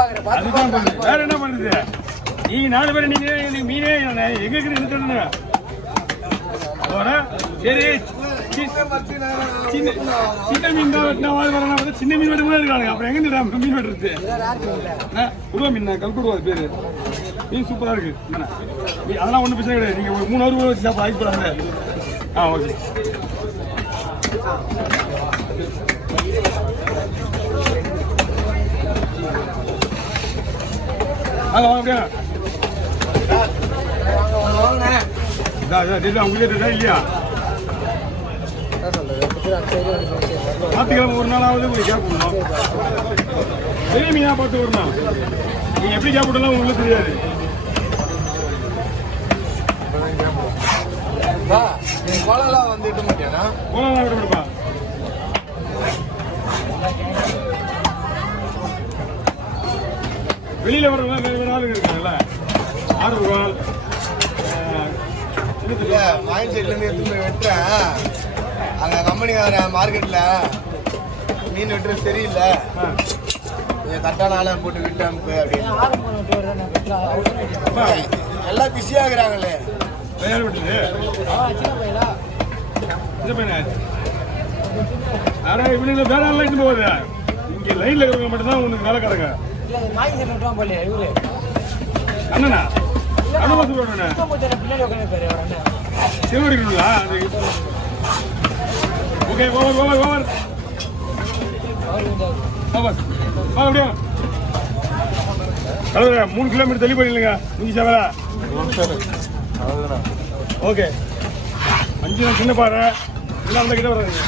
அதுதான் வேற என்ன பண்ணுது? நீங்க 4 பேர் நீங்க மீனே எங்க இருக்குன்னு சொல்லுங்க. சரி சின்ன மீன் தான் வெட்டினா வரலாம், சின்ன மீன் வெட்டு கூட இருக்காங்க. அப்புறம் எங்க மீன் வெட்டுறது? குடுவா மீன், கல்குடுவா பேரு. மீன் சூப்பரா இருக்கு. அதெல்லாம் ஒன்றும் பிரச்சனை கிடையாது. நீங்க ஒரு 3 hour வச்சு சாப்பிட ஆகி போறாங்க. ஓகே. அப்படியா உங்களே இல்லையா? ஞாயிற்றுக்கிழமை ஒரு நாளாவது உங்களுக்கு கேப் விடணும். பெரிய மீனா பார்த்து வரணும். நீங்க எப்படி கேப் விடலாம் உங்களுக்கு தெரியாது. கோலெல்லாம் வந்துட்டு மாட்டேனா? கோலெல்லாம் விட முடியுமா? வெளியில வர்றவங்க வேற ஆளுங்க இருக்காங்கல்ல, ஆர்வம் மைண்ட் சைட்லேருந்து எடுத்து போய் வெட்டுறேன். அங்கே கம்பெனிக்கார மார்க்கெட்டில் மீன் வெட்டுறது சரியில்லை, கரெக்டான ஆளை போட்டு விட்டேன் அப்படின்னு எல்லாம் பிஸியாகிறாங்களே. வேற விட்டுது இவனுங்க வேற ஆள் இட்டு போகுது. இங்கே லைன்ல இருக்கிறவங்க மட்டும்தான் உனக்கு வேலை கிடங்க. அண்ணனா சிவடிக்கணுங்களா? Okay, over over over. அப்படியா 3 கிலோமீட்டர் தள்ளி போயிடுங்க. நீங்க சேவரா ஓகே. 5 சின்ன பாரு எல்லாம் அந்த கிட்ட வர்றாங்க.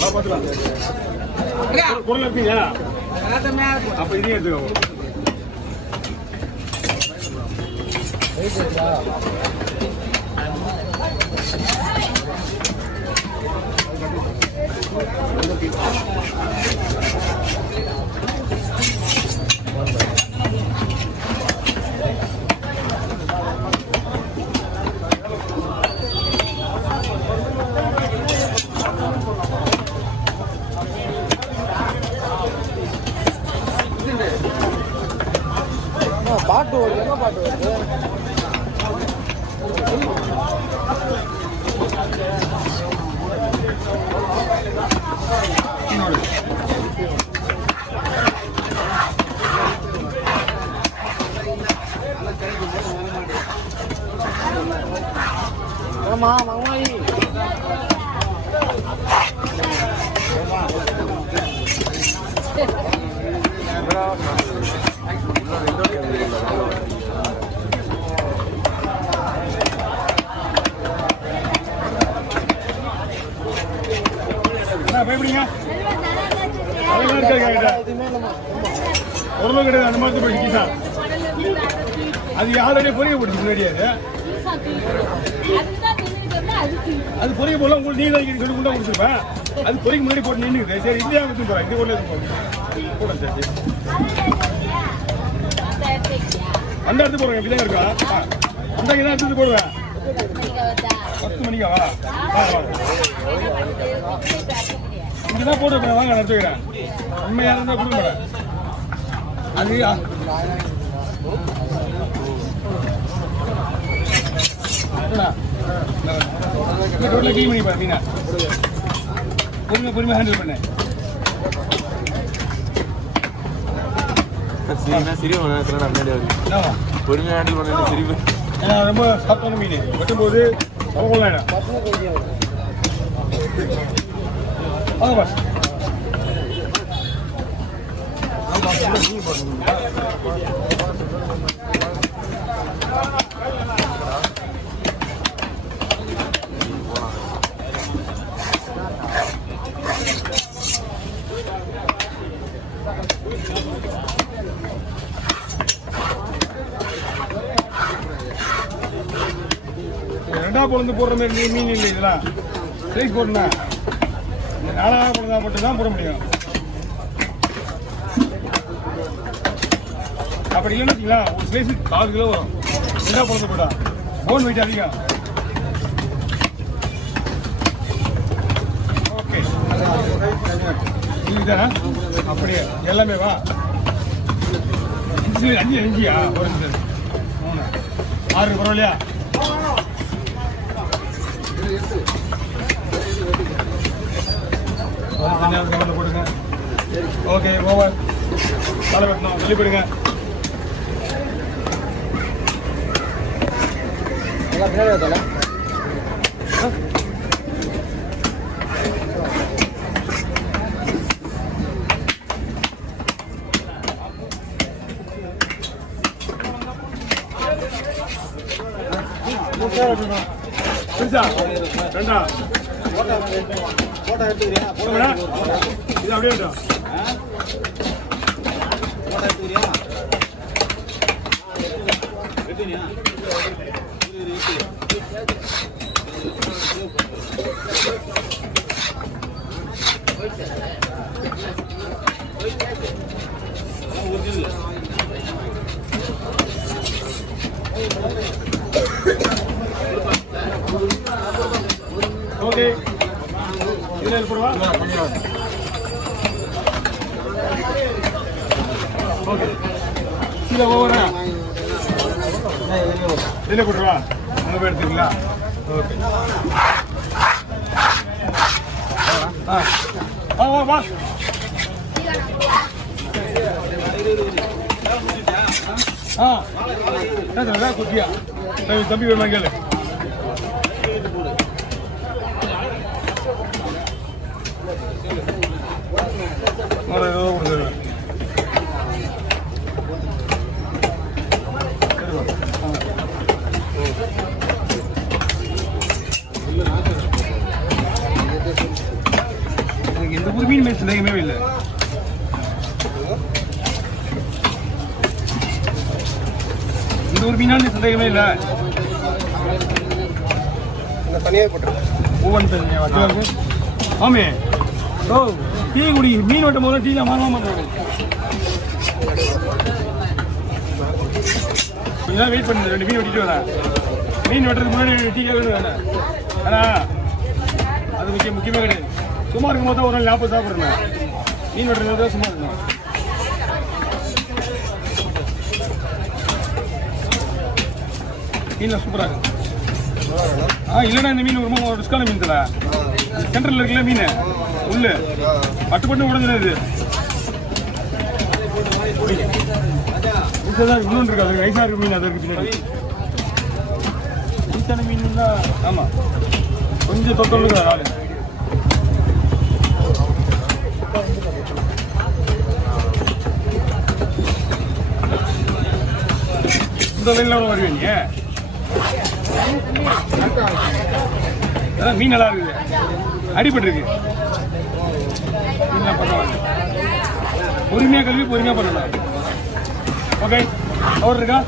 பார்த்துக்கலாம். குரல் இருக்கீங்க. அப்ப இதையும் எடுத்துக்கோ. பாட்டு வருது, என்ன பாட்டு வருது? ஆமா மாமாயி பயப்படிங்க உடம்பு கிடையாது. அந்த மாதிரி போயிடுச்சு. அது ஆல்ரெடி பொறிக்க போட்டு ரெடியாது. அது பொறிக்க போடலாம். உங்களுக்கு நீங்க தான் சொல்லி குண்டா கொடுத்துருப்பேன். அது பொறிக்க முன்னாடி போட்டு நின்றுது. சரி இந்தியா எடுத்து போறேன். இது கூட கூட சரி அந்த இடத்து போடுவேன். இப்படிதான் இருக்கா? அந்த தான் எடுத்து போடுவேன். 10 மணிக்கா? இங்கதான் போட்டு வாங்க நடத்துக்கிறேன். உண்மையா இருந்தா கொடுக்க அது கிளீன் பண்ணி பாத்தீங்கன்னா பொறுமையா ஹேண்டில் பண்ண பொறுமையா ஹேண்டில் பண்ண சிரிப்பு. ரொம்ப சாப்பிட்டான மீன் வெட்டும்போது ஆயிடும். ரெண்டா பொழுது போடுற மாதிரி மீன் இல்லை. இதெல்லாம் சைஸ் போட்டுனா இந்த 4ஆவது பொழுதா மட்டும் தான் போட முடியும். அப்படி இல்லைன்னு வச்சுங்களா ஒரு சைஸு 4 கிலோ வரும். ரெண்டா பொழுது போட்டா போன் வெயிட் அதிகம். ஓகே இதுதானே அப்படியே எல்லாமே வா 5 5 ஒரு நிமிஷம் 3 6 பரவாயில்லையா தனியாக போடுங்க ஓகே ஓவர் தலை வெட்டணும் வெளியே போடுங்க புரிச்சா ரெண்டா போட்டோ எடுத்துக்கிறியா இது அப்படியே விட்டோம் போட்டோ எடுத்துக்கிறியா எடுத்துனியா ஓகே இதுல போடுவா ஓகே இதுல ஓவரா இதுல போட்டுருவா அங்க போய் எடுத்துங்களா ஓகே வா வா குட்டியா தம்பி வேணுமா கேளு எந்த ஒரு மீன் மேட்ச் சந்தேகமே இல்லை இந்த ஒரு மீனான சந்தேகமே இல்லை தனியாக போட்டுருக்கேன் ஒவ்வொன்று தனியாக இருக்கு ஆமே ஓ டீ குடி மீன் வெட்டும் போது டீ தான் வாங்க மாட்டேன் கொஞ்சம் வெயிட் பண்ணு 2 மீன் வெட்டிட்டு வரேன் மீன் வெட்டுறதுக்கு முன்னாடி டீ கேட்கணும் வேணாம் ஆனால் அது முக்கியமே கிடையாது சும்மா இருக்கும் போது தான் ஒரு நாள் ஞாபகம் சாப்பிட்றேன் மீன் வெட்டுறது தான் சும்மா இருக்கணும் மீன்லாம் சூப்பராக இருக்கு இல்லைன்னா இந்த மீன் ரொம்ப ரிஸ்கான மீன் தல சென்ட்ரலில் இருக்குல்ல மீன் உள்ள பட்டு பட்டு உடஞ்சிடும் இது இன்னொன்று இருக்கு அது ரைஸாக இருக்கு மீன் அது இருக்கு பின்னாடி ரைஸான மீன் தான் ஆமாம் கொஞ்சம் தொத்தொல்லுங்க நாள் இந்த லைனில் வருவேன் நீ அதான் மீன் நல்லா இருக்குது அடிபட்டுருக்கு மீன்லாம் பரவாயில்ல பொறுமையாக கல்வி பொறுமையாக பண்ணலாம் ஓகே அவர் இருக்கா